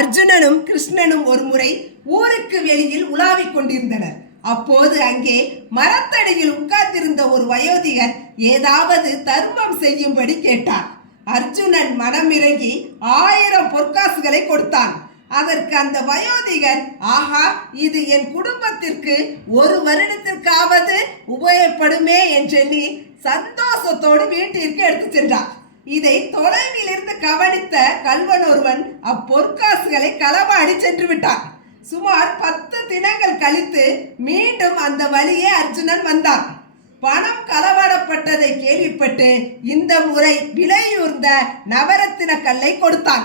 அர்ஜுனனும் கிருஷ்ணனும் ஒரு முறை ஊருக்கு வெளியில் உலாவிக் கொண்டிருந்தனர். அப்போது அங்கே மரத்தடியில் உட்கார்ந்திருந்த ஒரு வயோதிகன் ஏதாவது தர்மம் செய்யும்படி கேட்டான் அர்ஜுனன் மனமிறங்கி ஆயிரம் பொற்காசுகளை கொடுத்தான். அதற்கு அந்த வயோதிகன் ஆஹா இது என் குடும்பத்திற்கு ஒரு வருடத்திற்காவது உபயோகப்படுமே என்றெண்ணி சந்தோஷத்தோடு வீட்டிற்கு எடுத்து சென்றான் இதை தொலைவில் இருந்து கவனித்த கல்வன் ஒருவன் அப்பொற்காசுகளை களவாடி சென்று விட்டான். சுமார் பத்து தினங்கள் கழித்து மீண்டும் அந்த வழியே அர்ஜுனன் வந்தான். பணம் களவாடப்பட்டதை கேள்விப்பட்டு இந்த முறை விலையுர்ந்த நவரத்தின கல்லை கொடுத்தான்.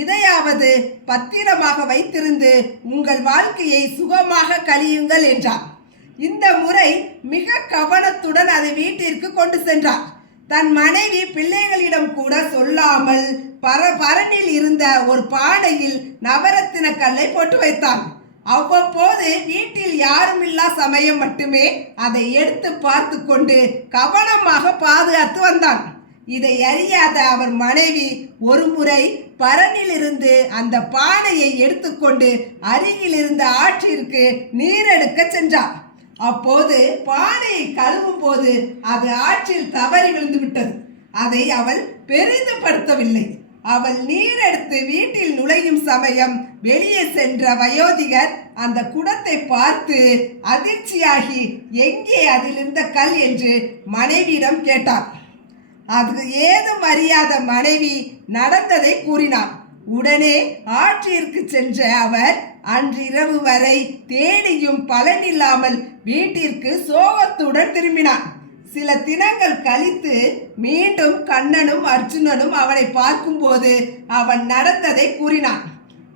இதையாவது பத்திரமாக வைத்திருந்து உங்கள் வாழ்க்கையை சுகமாக கழியுங்கள் என்றான். இந்த முறை மிக கவனத்துடன் அதை வீட்டிற்கு கொண்டு சென்றான். தன் மனைவி பிள்ளைகளிடம் கூட சொல்லாமல் பர பரணில் இருந்த ஒரு பானையில் நவரத்தின கல்லை போட்டு வைத்தான். அவ்வப்போது வீட்டில் யாருமில்லா சமயம் மட்டுமே அதை எடுத்து பார்த்து கொண்டு கவனமாக பாதுகாத்து வந்தான். இதை அறியாத அவர் மனைவி ஒரு முறை பரனிலிருந்து அந்த பானையை எடுத்துக்கொண்டு அருகில் இருந்த ஆற்றிற்கு நீரெடுக்க சென்றார். அப்போது பானையை கழுவும் போது அது ஆற்றில் தவறி விழுந்து விட்டது அதை அவள் பெரிதுபடுத்தவில்லை. அவள் நீர் எடுத்து வீட்டில் நுழையும் சமயம் வெளியே சென்ற வயோதிகர் அந்த குடத்தை பார்த்து அதிர்ச்சியாகி எங்கே அதில் இருந்த கல்? என்று மனைவியிடம் கேட்டார். அது ஏதும் அறியாத மனைவி நடந்ததை கூறினார் உடனே ஆற்றிற்கு சென்ற அவர் அன்றிரவு வரை தேடியும் பலனில்லாமல் வீட்டிற்கு சோகத்துடன் திரும்பினான். சில தினங்கள் கழித்து மீண்டும் கண்ணனும் அர்ஜுனனும் அவனை பார்க்கும்போது அவன் நடந்ததை கூறினான்.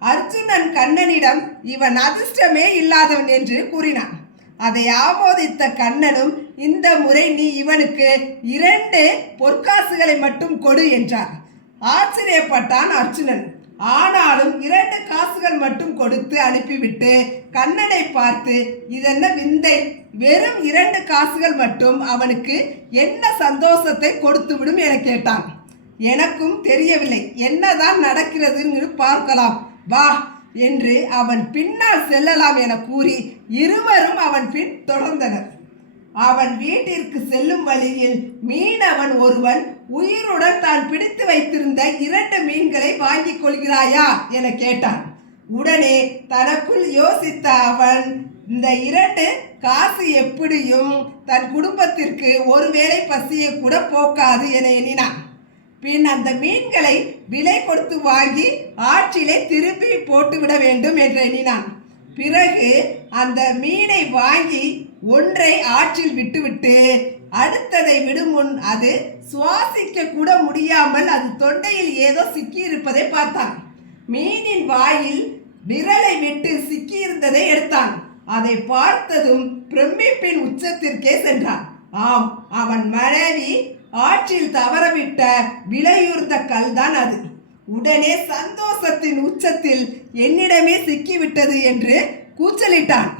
அர்ஜுனன் கண்ணனிடம் இவன் அதிர்ஷ்டமே இல்லாதவன் என்று கூறினான். அதை ஆமோதித்த கண்ணனும் இந்த முறை நீ இவனுக்கு இரண்டு பொற்காசுகளை மட்டும் கொடு என்றார். ஆச்சரியப்பட்டான் அர்ஜுனன். ஆனாலும் இரண்டு காசுகள் மட்டும் கொடுத்து அனுப்பிவிட்டு கண்ணனை பார்த்து இதென்ன விந்தை? வெறும் இரண்டு காசுகள் மட்டும் அவனுக்கு என்ன சந்தோஷத்தை கொடுத்து விடும்? என கேட்டான். எனக்கும் தெரியவில்லை. என்னதான் நடக்கிறதுன்னு பார்க்கலாம். வா என்று அவன் பின்னால் செல்லலாம் என கூறி இருவரும் அவன் பின் தொடர்ந்தனர். அவன் வீட்டிற்கு செல்லும் வழியில் மீனவன் ஒருவன் உயிருடன் தான் பிடித்து வைத்திருந்த இரண்டு மீன்களை வாங்கிக் கொள்கிறாயா என கேட்டான். உடனே தனக்குள் யோசித்த அவன் இந்த இரண்டு காசு எப்படியும் தன் குடும்பத்திற்கு ஒருவேளை பசியை கூட போக்காது என எண்ணினான். பின் அந்த மீன்களை விலை கொடுத்து வாங்கி ஆற்றிலே திருப்பி போட்டுவிட வேண்டும் என்று எண்ணினான். பிறகு அந்த மீனை வாங்கி ஒன்றை ஆற்றில் விட்டுவிட்டு அடுத்ததை விடும் முன் அது சுவாசிக்க கூட முடியாமல் அது தொண்டையில் ஏதோ சிக்கியிருப்பதை பார்த்தான். மீனின் வாயில் விரலை விட்டு சிக்கியிருந்ததை எடுத்தான். அதை பார்த்ததும் பிரமிப்பின் உச்சத்திற்கே சென்றான். ஆம் அவன் மனைவி ஆற்றில் தவறவிட்ட விலையுர்ந்த கல்தான் அது. உடனே சந்தோஷத்தின் உச்சத்தில் என்னிடமே சிக்கிவிட்டது என்று கூச்சலிட்டான்.